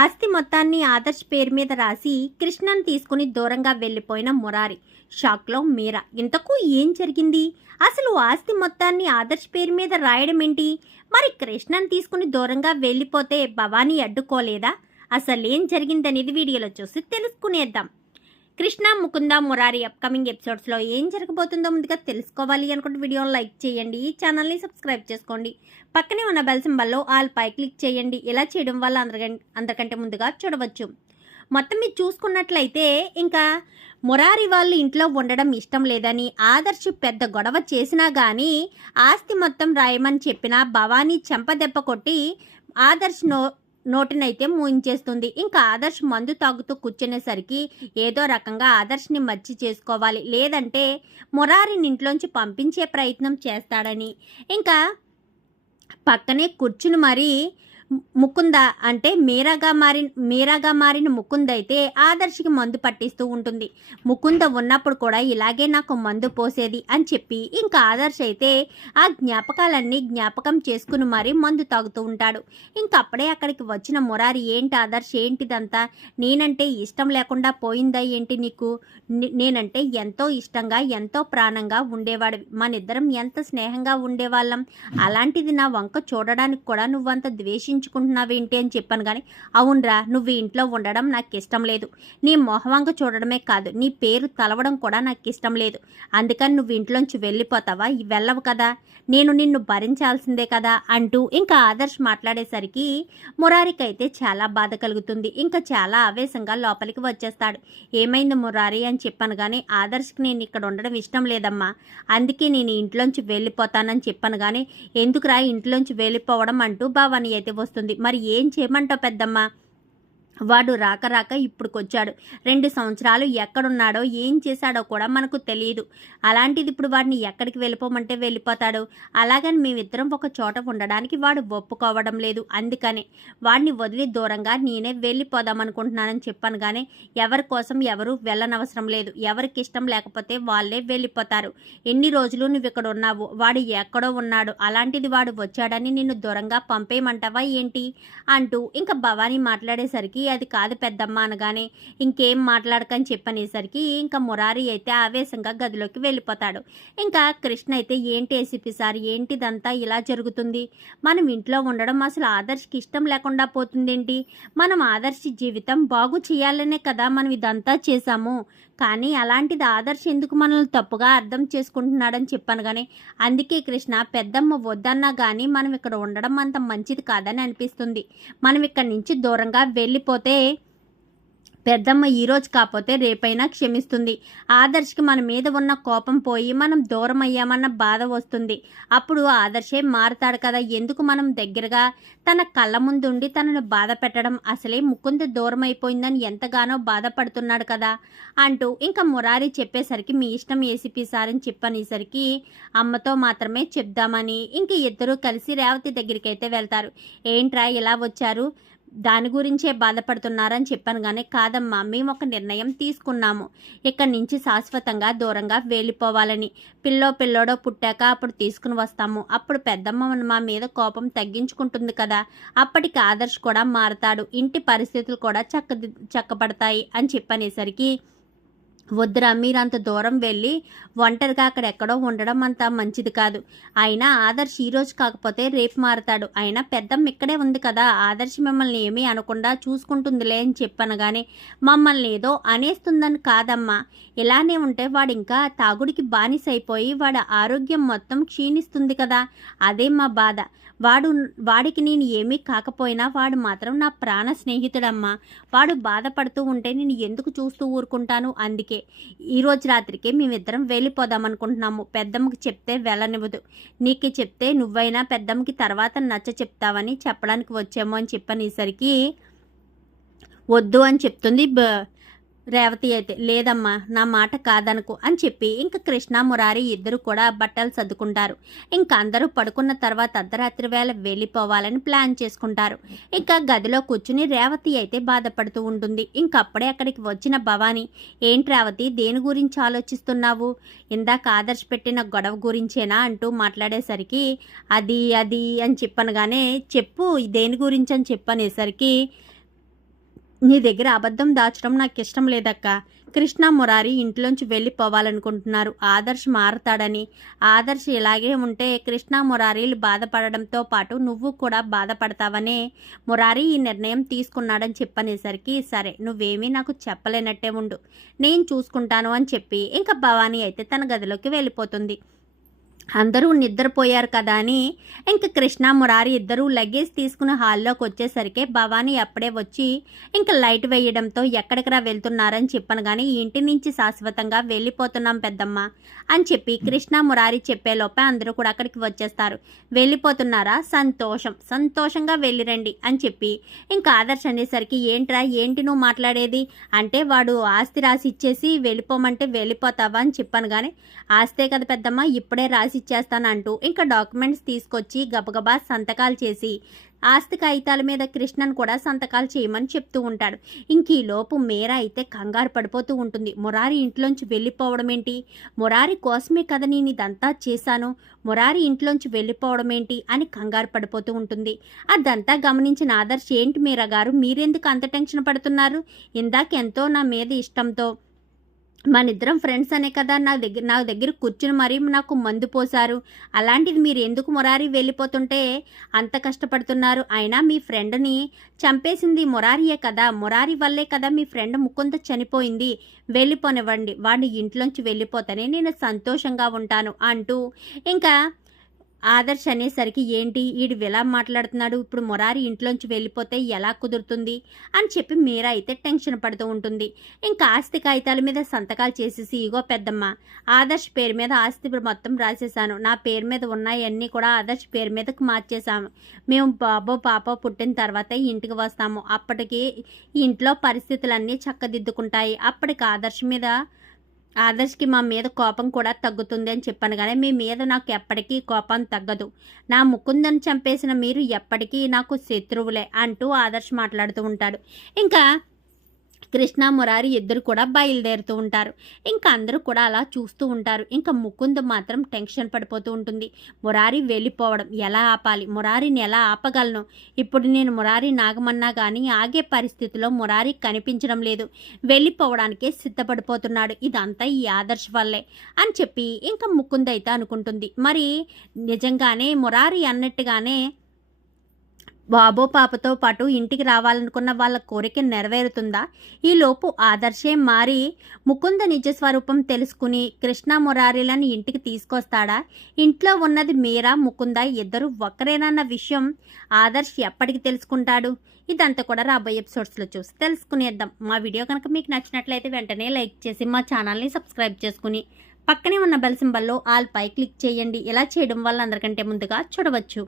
ఆస్తి మొత్తాన్ని ఆదర్శ్ పేరు మీద రాసి కృష్ణను తీసుకుని దూరంగా వెళ్ళిపోయిన మురారి. షాక్లో మీరా ఇంతకు ఏం జరిగింది? అసలు ఆస్తి మొత్తాన్ని ఆదర్శ్ పేరు మీద రాయడం ఏంటి? మరి కృష్ణను తీసుకుని దూరంగా వెళ్ళిపోతే భవానీ అడ్డుకోలేదా? అసలు ఏం జరిగిందనేది వీడియోలో చూసి తెలుసుకునేద్దాం. కృష్ణ ముకుంద మురారి అప్కమింగ్ ఎపిసోడ్స్లో ఏం జరగబోతుందో ముందుగా తెలుసుకోవాలి అనుకుంటే వీడియోని లైక్ చేయండి ఈ ఛానల్ని సబ్స్క్రైబ్ చేసుకోండి. పక్కనే ఉన్న బెల్ సింబల్లో ఆల్ పై క్లిక్ చేయండి. ఇలా చేయడం వల్ల అందరికంటే అందరికంటే ముందుగా చూడవచ్చు. మొత్తం మీరు చూసుకున్నట్లయితే ఇంకా మురారి వాళ్ళు ఇంట్లో ఉండడం ఇష్టం లేదని ఆదర్శ్ పెద్ద గొడవ చేసినా కానీ ఆస్తి మొత్తం రాయమని చెప్పిన భవానీ చెంపదెబ్బ కొట్టి ఆదర్శ్ నో నోటినైతే మూయించేస్తుంది. ఇంకా ఆదర్శ్ మందు తాగుతూ కూర్చునేసరికి ఏదో రకంగా ఆదర్శ్ని మర్చి చేసుకోవాలి. లేదంటే మురారిని ఇంట్లోంచి పంపించే ప్రయత్నం చేస్తాడని. ఇంకా పక్కనే కూర్చుని మరీ ముకుంద అంటే మీరాగా మారిన మీరాగా మారిన ముకుంద అయితే ఆదర్శికి మందు పట్టిస్తూ ఉంటుంది. ముకుంద ఉన్నప్పుడు కూడా ఇలాగే నాకు మందు పోసేది అని చెప్పి ఇంకా ఆదర్శ అయితే ఆ జ్ఞాపకాలన్నీ జ్ఞాపకం చేసుకుని మరీ మందు తాగుతూ ఉంటాడు. ఇంకా అప్పుడే అక్కడికి వచ్చిన మురారి ఏంటి ఆదర్శ ఏంటిదంతా? నేనంటే ఇష్టం లేకుండా పోయిందా ఏంటి నీకు? నేనంటే ఎంతో ఇష్టంగా ఎంతో ప్రాణంగా ఉండేవాడు మనిద్దరం ఎంత స్నేహంగా ఉండేవాళ్ళం. అలాంటిది నా వంక చూడడానికి కూడా నువ్వంత ద్వేషించుకుంటున్నావేంటి అని చెప్పాను కానీ అవునరా నువ్వు ఇంట్లో ఉండడం నాకు ఇష్టం లేదు. నీ మొహవంక చూడడమే కాదు నీ పేరు తలవడం కూడా నాకు ఇష్టం లేదు. అందుకని నువ్వు ఇంట్లోంచి వెళ్ళిపోతావా? వెళ్ళవు కదా. నేను నిన్ను భరించాల్సిందే కదా అంటూ ఇంకా ఆదర్శ్ మాట్లాడేసరికి మురారికి అయితే చాలా బాధ కలుగుతుంది. ఇంకా చాలా ఆవేశంగా లోపలికి వచ్చేస్తాడు. ఏమైంది మురారి అని చెప్పాను కానీ ఆదర్శ్కి నేను ఇక్కడ ఉండడం ఇష్టం లేదమ్మా. అందుకే నేను ఇంట్లోంచి వెళ్ళిపోతానని చెప్పాను కానీ ఎందుకురా ఇంట్లోంచి వెళ్ళిపోవడం అంటూ భావాని అయితే వస్తుంది మరి ఏం చేయమంటావు పెద్దమ్మ? వాడు రాక రాక ఇప్పుడుకొచ్చాడు. రెండు సంవత్సరాలు ఎక్కడున్నాడో ఏం చేశాడో కూడా మనకు తెలియదు. అలాంటిది ఇప్పుడు వాడిని ఎక్కడికి వెళ్ళిపోమంటే వెళ్ళిపోతాడు. అలాగని మేమిద్దరం ఒక చోట ఉండడానికి వాడు ఒప్పుకోవడం లేదు. అందుకనే వాడిని వదిలి దూరంగా నేనే వెళ్ళిపోదాం అనుకుంటున్నానని చెప్పాను కానీ ఎవరి కోసం ఎవరు వెళ్ళనవసరం లేదు. ఎవరికి ఇష్టం లేకపోతే వాళ్ళే వెళ్ళిపోతారు. ఎన్ని రోజులు నువ్వు ఇక్కడ ఉన్నావు? వాడు ఎక్కడో ఉన్నాడు. అలాంటిది వాడు వచ్చాడని నిన్ను దూరంగా పంపేయమంటావా ఏంటి? అంటూ ఇంకా భవానీ మాట్లాడేసరికి అది కాదు పెద్దమ్మ అనగానే ఇంకేం మాట్లాడకని చెప్పనేసరికి ఇంకా మురారి అయితే ఆవేశంగా గదిలోకి వెళ్ళిపోతాడు. ఇంకా కృష్ణ అయితే ఏంటి ఏసీపీ సార్ ఏంటిదంతా ఇలా జరుగుతుంది? మనం ఇంట్లో ఉండడం అసలు ఆదర్శకి ఇష్టం లేకుండా పోతుందేంటి? మనం ఆదర్శ జీవితం బాగు చేయాలనే కదా మనం ఇదంతా చేశాము. కానీ అలాంటిది ఆదర్శ్ ఎందుకు మనల్ని తప్పుగా అర్థం చేసుకుంటున్నాడని చెప్పాను కానీ అందుకే కృష్ణ పెద్దమ్మ వద్దన్నా కానీ మనం ఇక్కడ ఉండడం అంత మంచిది కాదని అనిపిస్తుంది. మనం ఇక్కడ నుంచి దూరంగా వెళ్ళిపో పెద్దమ్మ ఈరోజు కాకపోతే రేపైనా క్షమిస్తుంది. ఆదర్శ్కి మన మీద ఉన్న కోపం పోయి మనం దూరం అయ్యామన్న బాధ వస్తుంది. అప్పుడు ఆదర్శే మారుతాడు కదా. ఎందుకు మనం దగ్గరగా తన కళ్ళ ముందుండి తనను బాధ పెట్టడం అసలే ముకుంద దూరం అయిపోయిందని ఎంతగానో బాధపడుతున్నాడు కదా. అంటూ ఇంకా మురారి చెప్పేసరికి మీ ఇష్టం ఏసీపీ సార్ అని చెప్పనేసరికి అమ్మతో మాత్రమే చెప్దామని ఇంక ఇద్దరూ కలిసి రేవతి దగ్గరికి అయితే వెళ్తారు. ఏంట్రా ఇలా వచ్చారు? దాని గురించే బాధపడుతున్నారని చెప్పాను కానీ కాదమ్మా మేము ఒక నిర్ణయం తీసుకున్నాము. ఇక్కడి నుంచి శాశ్వతంగా దూరంగా వెళ్ళిపోవాలని. పిల్లో పిల్లోడో పుట్టాక అప్పుడు తీసుకుని వస్తాము. అప్పుడు పెద్దమ్మ మా మీద కోపం తగ్గించుకుంటుంది కదా. అప్పటికి ఆదర్శ్ కూడా మారతాడు. ఇంటి పరిస్థితులు కూడా చక్క చక్కబడతాయి అని చెప్పనేసరికి వద్దురా మీరంత దూరం వెళ్ళి ఒంటరిగా అక్కడ ఎక్కడో ఉండడం అంత మంచిది కాదు. అయినా ఆదర్శ్ ఈరోజు కాకపోతే రేపు మారతాడు. అయినా పెద్దమ్మ ఇక్కడే ఉంది కదా ఆదర్శ్ మిమ్మల్ని ఏమీ అనకుండా చూసుకుంటుందిలే అని చెప్పాను కానీ మమ్మల్ని ఏదో అనేస్తుందని కాదమ్మా. ఇలానే ఉంటే వాడు ఇంకా తాగుడికి బానిసైపోయి వాడి ఆరోగ్యం మొత్తం క్షీణిస్తుంది కదా. అదే మా బాధ. వాడు వాడికి నేను ఏమీ కాకపోయినా వాడు మాత్రం నా ప్రాణ స్నేహితుడమ్మా. వాడు బాధపడుతూ ఉంటే నేను ఎందుకు చూస్తూ ఊరుకుంటాను? అందుకే ఈ రోజు రాత్రికే మేమిద్దరం వెళ్ళిపోదాం అనుకుంటున్నాము. పెద్దమ్మకి చెప్తే వెళ్ళనివ్వదు. నీకు చెప్తే నువ్వైనా పెద్దమ్మకి తర్వాత నచ్చ చెప్తావని చెప్పడానికి వచ్చాము అని చెప్పనేసరికి వద్దు అని చెప్తుంది రేవతి అయితే లేదమ్మా నా మాట కాదనుకో అని చెప్పి ఇంక కృష్ణ మురారి ఇద్దరు కూడా బట్టలు సర్దుకుంటారు. ఇంకా అందరూ పడుకున్న తర్వాత అర్ధరాత్రి వేళ వెళ్ళిపోవాలని ప్లాన్ చేసుకుంటారు. ఇంకా గదిలో కూర్చుని రేవతి అయితే బాధపడుతూ ఉంటుంది. ఇంకప్పుడే అక్కడికి వచ్చిన భవాని ఏంటి రేవతి దేని గురించి ఆలోచిస్తున్నావు? ఇందాక ఆదర్శ పెట్టిన గొడవ గురించేనా? అంటూ మాట్లాడేసరికి అది అది అని చెప్పనగానే చెప్పు దేని గురించి అని చెప్పనేసరికి నీ దగ్గర అబద్ధం దాచడం నాకు ఇష్టం లేదక్కా. కృష్ణ మురారి ఇంట్లోంచి వెళ్ళిపోవాలనుకుంటున్నారు ఆదర్శ్ మారతాడని. ఆదర్శ్ ఇలాగే ఉంటే కృష్ణ మురారీలు బాధపడడంతో పాటు నువ్వు కూడా బాధపడతావనే. మురారి ఈ నిర్ణయం తీసుకున్నాడని చెప్పనేసరికి సరే నువ్వేమీ నాకు చెప్పలేనట్టే ఉండు. నేను చూసుకుంటాను అని చెప్పి ఇంకా భవానీ అయితే తన గదిలోకి వెళ్ళిపోతుంది. అందరూ నిద్రపోయారు కదా అని ఇంక కృష్ణ మురారి ఇద్దరూ లగేజ్ తీసుకుని హాల్లోకి వచ్చేసరికి భవానీ అప్పుడే వచ్చి ఇంక లైట్ వేయడంతో ఎక్కడికరా వెళ్తున్నారని చెప్పను కానీ ఇంటి నుంచి శాశ్వతంగా వెళ్ళిపోతున్నాం పెద్దమ్మ అని చెప్పి కృష్ణ మురారి చెప్పేలోపే అందరూ కూడా అక్కడికి వచ్చేస్తారు. వెళ్ళిపోతున్నారా? సంతోషం. సంతోషంగా వెళ్ళిరండి అని చెప్పి ఇంకా ఆదర్శ్ అనేసరికి ఏంట్రా? ఏంటి నువ్వు మాట్లాడేది? అంటే వాడు ఆస్తి రాసి ఇచ్చేసి వెళ్ళిపోమంటే వెళ్ళిపోతావా అని చెప్పాను కానీ ఆస్తే కదా పెద్దమ్మ ఇప్పుడే రాసి ఇచ్చేస్తానంటూ ఇంకా డాక్యుమెంట్స్ తీసుకొచ్చి గబగబా సంతకాలు చేసి ఆస్తి కాగితాల మీద కృష్ణన్ కూడా సంతకాలు చేయమని చెప్తూ ఉంటాడు. ఇంక ఈ లోపు మేరా అయితే కంగారు పడిపోతూ ఉంటుంది. మురారి ఇంట్లోంచి వెళ్ళిపోవడం ఏంటి? మురారి కోసమే కదా నేను ఇదంతా చేశాను? మురారి ఇంట్లోంచి వెళ్ళిపోవడం ఏంటి? అని కంగారు పడిపోతూ ఉంటుంది. అదంతా గమనించిన ఆదర్శ్ ఏంటి మీరా గారు మీరెందుకు అంత టెన్షన్ పడుతున్నారు? ఇందాక ఎంతో నా మీద ఇష్టంతో మన ఇద్దరం ఫ్రెండ్స్ అనే కదా నా దగ్గర నా దగ్గర కూర్చుని మరీ నాకు మందు పోసారు అలాంటిది మీరు ఎందుకు మురారి వెళ్ళిపోతుంటే అంత కష్టపడుతున్నారు. అయినా మీ ఫ్రెండ్ని చంపేసింది మురారియే కదా. మురారి వల్లే కదా మీ ఫ్రెండ్ ముకుంద చనిపోయింది. వెళ్ళిపోనివ్వండి. వాడిని ఇంట్లోంచి వెళ్ళిపోతానే నేను సంతోషంగా ఉంటాను అంటూ ఇంకా ఆదర్శ్ అనేసరికి ఏంటి? వీడు ఎలా మాట్లాడుతున్నాడు. ఇప్పుడు మొరారి ఇంట్లోంచి వెళ్ళిపోతే ఎలా కుదురుతుంది? అని చెప్పి మీరా అయితే టెన్షన్ పడుతూ ఉంటుంది. ఇంకా ఆస్తి కాగితాల మీద సంతకాలు చేసేసి ఇగో పెద్దమ్మ ఆదర్శ్ పేరు మీద ఆస్తి మొత్తం రాసేసాను నా పేరు మీద ఉన్నాయన్నీ కూడా ఆదర్శ్ పేరు మీదకు మార్చేశాము. మేము బాబో పాప పుట్టిన తర్వాత ఇంటికి వస్తాము. అప్పటికి ఇంట్లో పరిస్థితులన్నీ చక్కదిద్దుకుంటాయి. అప్పటికి ఆదర్శ్ మీద ఆదర్శ్కి మా మీద కోపం కూడా తగ్గుతుంది అని చెప్పాను కానీ మీ మీద నాకు ఎప్పటికీ కోపం తగ్గదు. నా ముకుందని చంపేసిన మీరు ఎప్పటికీ నాకు శత్రువులే అంటూ ఆదర్శ్ మాట్లాడుతూ ఉంటాడు. ఇంకా కృష్ణ మురారి ఇద్దరు కూడా బయలుదేరుతూ ఉంటారు. ఇంకా అందరూ కూడా అలా చూస్తూ ఉంటారు. ఇంకా ముకుంద్ మాత్రం టెన్షన్ పడిపోతూ ఉంటుంది. మురారి వెళ్ళిపోవడం ఎలా ఆపాలి? మురారిని ఎలా ఆపగలను? ఇప్పుడు నేను మురారి నాగమన్నా కానీ ఆగే పరిస్థితిలో మురారి కనిపించడం లేదు. వెళ్ళిపోవడానికే సిద్ధపడిపోతున్నాడు. ఇదంతా ఈ ఆదర్శ వల్లే అని చెప్పి ఇంకా ముకుంద్ అయితే అనుకుంటుంది. మరి నిజంగానే మురారి అన్నట్టుగానే బాబో పాపతో పాటు ఇంటికి రావాలనుకున్న వాళ్ళ కోరిక నెరవేరుతుందా? ఈలోపు ఆదర్శే మారి ముకుంద నిజస్వరూపం తెలుసుకుని కృష్ణ మురారిలను ఇంటికి తీసుకొస్తాడా? ఇంట్లో ఉన్నది మీరా ముకుంద ఇద్దరు ఒక్కరేనన్న విషయం ఆదర్శ్ ఎప్పటికి తెలుసుకుంటాడు? ఇదంతా కూడా రాబోయే ఎపిసోడ్స్లో చూసి తెలుసుకునేద్దాం. మా వీడియో కనుక మీకు నచ్చినట్లయితే వెంటనే లైక్ చేసి మా ఛానల్ని సబ్స్క్రైబ్ చేసుకుని పక్కనే ఉన్న బెల్ సింబల్లో ఆల్ పై క్లిక్ చేయండి. ఇలా చేయడం వల్ల అందరికంటే ముందుగా చూడవచ్చు.